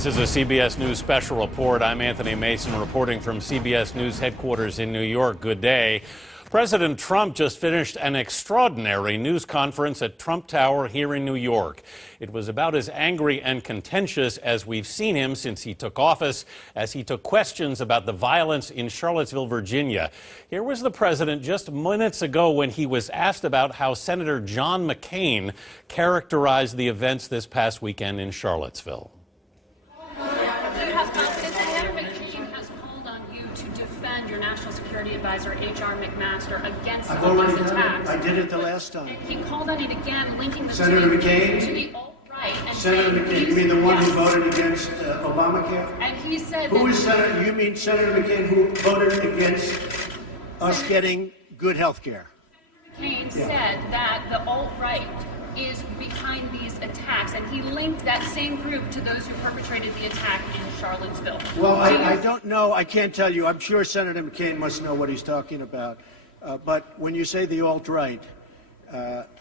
This is a CBS News special report. I'm Anthony Mason reporting from CBS News headquarters in New York. Good day. President Trump just finished an extraordinary news conference at Trump Tower here in New York. It was about as angry and contentious as we've seen him since he took office, as he took questions about the violence in Charlottesville, Virginia. Here was the president just minutes ago when he was asked about how Senator John McCain characterized the events this past weekend in Charlottesville. Your National Security Advisor, H.R. McMaster, against I've all already these done attacks. it. I did it the last time. And he called on it again, linking the Senator McCain? to the alt-right. And Senator McCain, you mean the one who voted against Obamacare? And he said Who is Senator? You mean Senator McCain who voted against us getting good health care? McCain said that the alt-right is behind these attacks, and he linked that same group to those who perpetrated the attack in Charlottesville. Well, I don't know. I can't tell you. I'm sure Senator McCain must know what he's talking about. But when you say the alt-right,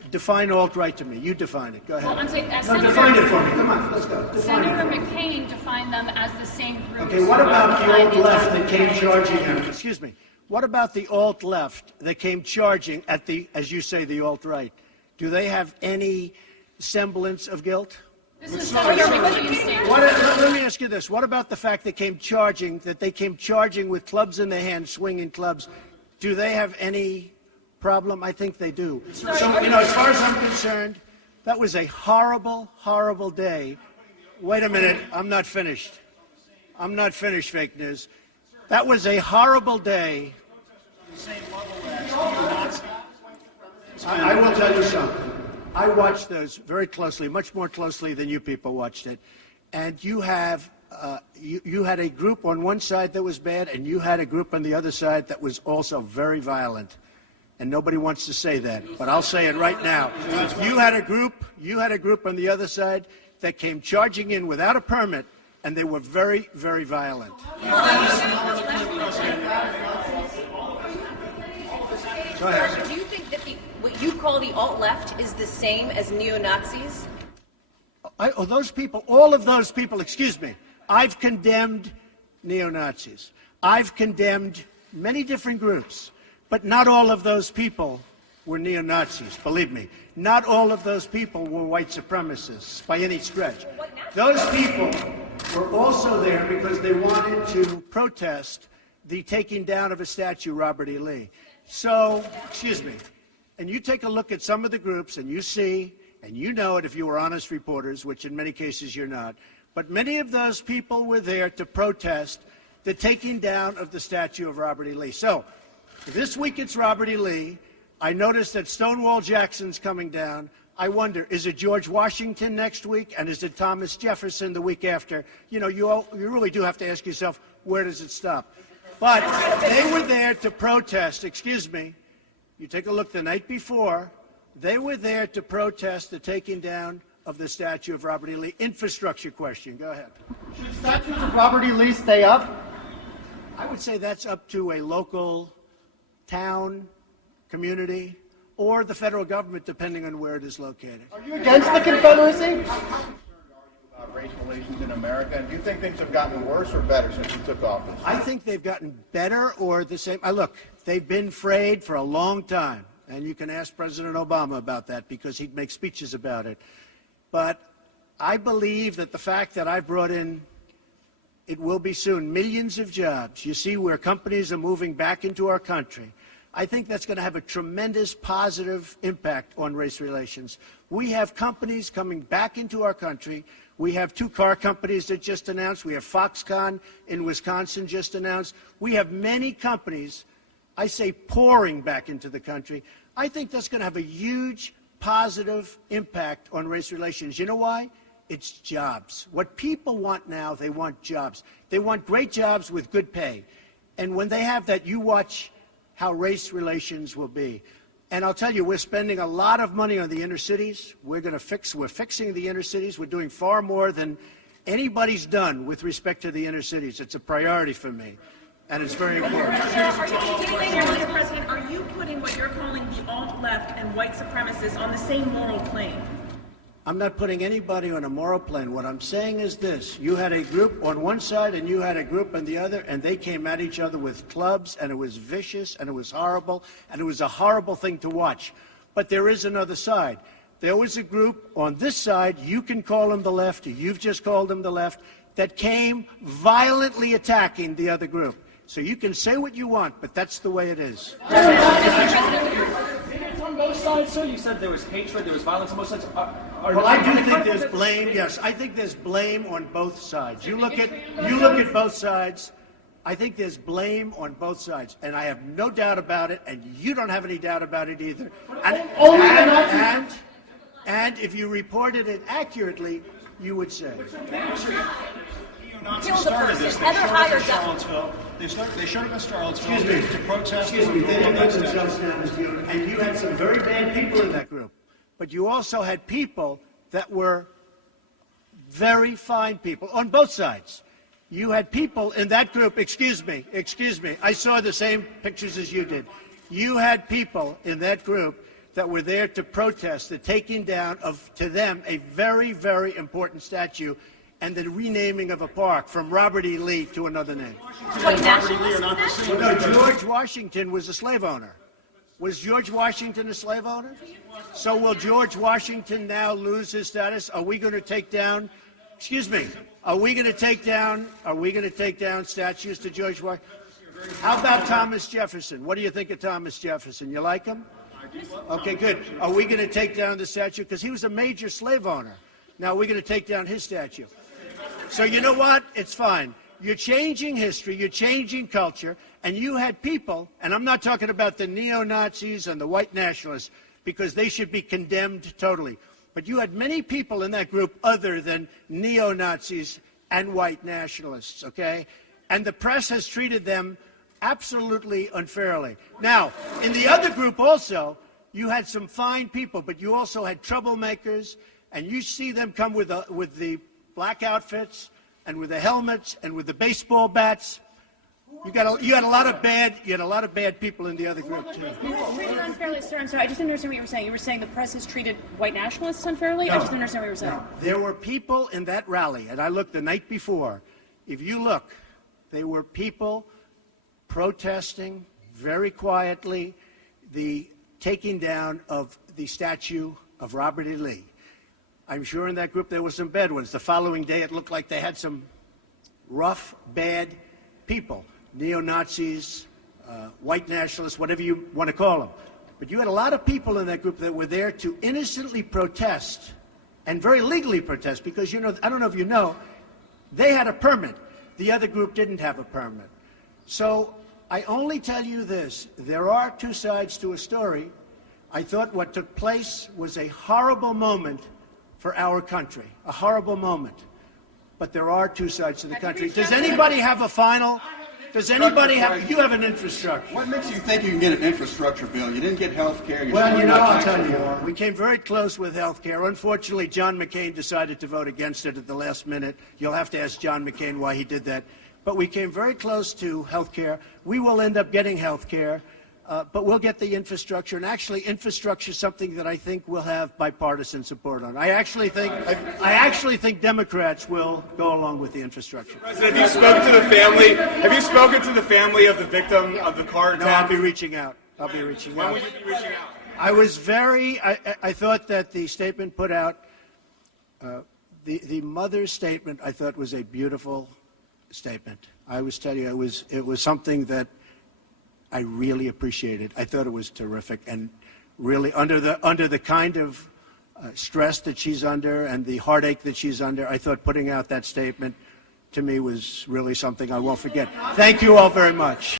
define alt-right to me. You define it. Go ahead. Well, I'm saying, define it for me. Come on, let's go. Define Senator it. McCain defined them as the same group. Okay, what about the alt-left that came charging him? Excuse me. What about the alt-left that came charging at the, as you say, the alt-right? Do they have any semblance of guilt? This is Senator McCain's statement. Let me ask you this. What about the fact that they came charging with clubs in their hands, swinging clubs? Do they have any problem? I think they do. So, as far as I'm concerned, that was a horrible, horrible day. Wait a minute. I'm not finished. I'm not finished, fake news. That was a horrible day. I will tell you something. I watched those very closely, much more closely than you people watched it. And you have, you had a group on one side that was bad, and you had a group on the other side that was also very violent. And nobody wants to say that, but I'll say it right now. You had a group on the other side that came charging in without a permit, and they were very, very violent. Go ahead. Do you think that what you call the alt-left is the same as neo-Nazis? Those people, all of those people, excuse me, I've condemned neo-Nazis. I've condemned many different groups, but not all of those people were neo-Nazis, believe me. Not all of those people were white supremacists by any stretch. Those people were also there because they wanted to protest the taking down of a statue, Robert E. Lee. So, excuse me, and you take a look at some of the groups and you see, and you know it if you were honest reporters, which in many cases you're not, but many of those people were there to protest the taking down of the statue of Robert E. Lee. So, this week it's Robert E. Lee. I noticed that Stonewall Jackson's coming down. I wonder, is it George Washington next week, and is it Thomas Jefferson the week after? You know, you really do have to ask yourself, where does it stop? But they were there to protest, excuse me, you take a look the night before, they were there to protest the taking down of the statue of Robert E. Lee. Infrastructure question, go ahead. Should statues of Robert E. Lee stay up? I would say that's up to a local town, community, or the federal government, depending on where it is located. Are you against the Confederacy? About race relations in America, and do you think things have gotten worse or better since you took office? I think they've gotten better or the same. Look, they've been frayed for a long time, and you can ask President Obama about that because he'd make speeches about it. But I believe that the fact that I brought in, it will be soon, millions of jobs. You see where companies are moving back into our country. I think that's going to have a tremendous positive impact on race relations. We have companies coming back into our country. We have 2 car companies that just announced. We have Foxconn in Wisconsin just announced. We have many companies, I say, pouring back into the country. I think that's going to have a huge positive impact on race relations. You know why? It's jobs. What people want now, they want jobs. They want great jobs with good pay. And when they have that, you watch how race relations will be. And I'll tell you, we're spending a lot of money on the inner cities. We're fixing the inner cities. We're doing far more than anybody's done with respect to the inner cities. It's a priority for me, and it's very important. Mr. President, are you putting what you're calling the alt-left and white supremacists on the same moral plane? I'm not putting anybody on a moral plane. What I'm saying is this. You had a group on one side and you had a group on the other, and they came at each other with clubs, and it was vicious, and it was horrible, and it was a horrible thing to watch. But there is another side. There was a group on this side, you can call them the left, or you've just called them the left, that came violently attacking the other group. So you can say what you want, but that's the way it is. It's on both sides, sir. You said there was hatred, there was violence on both sides. Well, I do think there's blame. Yes, I think there's blame on both sides. You look at both sides. I think there's blame on both sides, and I have no doubt about it, and you don't have any doubt about it either. And if you reported it accurately, you would say. Kill the person. Either hide or die. Charlottesville. They showed up in Charlottesville Excuse me. to protest. Excuse me. They didn't put themselves down as you, and you had some very bad people in that group. But you also had people that were very fine people on both sides. You had people in that group, excuse me, I saw the same pictures as you did. You had people in that group that were there to protest the taking down of, to them, a very, very important statue and the renaming of a park from Robert E. Lee to another name. No, George Washington was a slave owner. Was George Washington a slave owner? So will George Washington now lose his status? Are we going to take down, excuse me, are we going to take down statues to George Washington? How about Thomas Jefferson? What do you think of Thomas Jefferson? You like him? Okay, good. Are we going to take down the statue? Because he was a major slave owner. Now we're going to take down his statue. So you know what? It's fine. You're changing history, you're changing culture, and you had people, and I'm not talking about the neo-Nazis and the white nationalists, because they should be condemned totally. But you had many people in that group other than neo-Nazis and white nationalists, okay? And the press has treated them absolutely unfairly. Now, in the other group also, you had some fine people, but you also had troublemakers, and you see them come with the black outfits and with the helmets and with the baseball bats. You had a lot of bad people in the other group too. Treated unfairly, sir. I'm sorry, I just didn't understand what you were saying. You were saying the press has treated white nationalists unfairly? No. I just didn't understand what you were saying. No. There were people in that rally, and I looked the night before. If you look, there were people protesting very quietly the taking down of the statue of Robert E. Lee. I'm sure in that group there were some bad ones. The following day it looked like they had some rough, bad people, neo-Nazis, white nationalists, whatever you want to call them. But you had a lot of people in that group that were there to innocently protest and very legally protest because, you know, I don't know if you know, they had a permit. The other group didn't have a permit. So I only tell you this, there are two sides to a story. I thought what took place was a horrible moment for our country, a horrible moment. But there are two sides to the country. Does anybody have a final? Does anybody have? You have an infrastructure. What makes you think you can get an infrastructure bill? You didn't get health care. Well, you know, I'll tell you, we came very close with health care. Unfortunately, John McCain decided to vote against it at the last minute. You'll have to ask John McCain why he did that. But we came very close to health care. We will end up getting health care. But we'll get the infrastructure, and actually infrastructure is something that I think will have bipartisan support on. I actually think Democrats will go along with the infrastructure. President, have you spoken to the family? Have you spoken to the family of the victim of the car attack? No, I'll be reaching out. When will you be reaching out? I was I thought that the statement put out, the mother's statement, I thought was a beautiful statement. I was telling you, it was something that I really appreciated. I thought it was terrific, and really under the kind of stress that she's under and the heartache that she's under, I thought putting out that statement to me was really something I won't forget. Thank you all very much.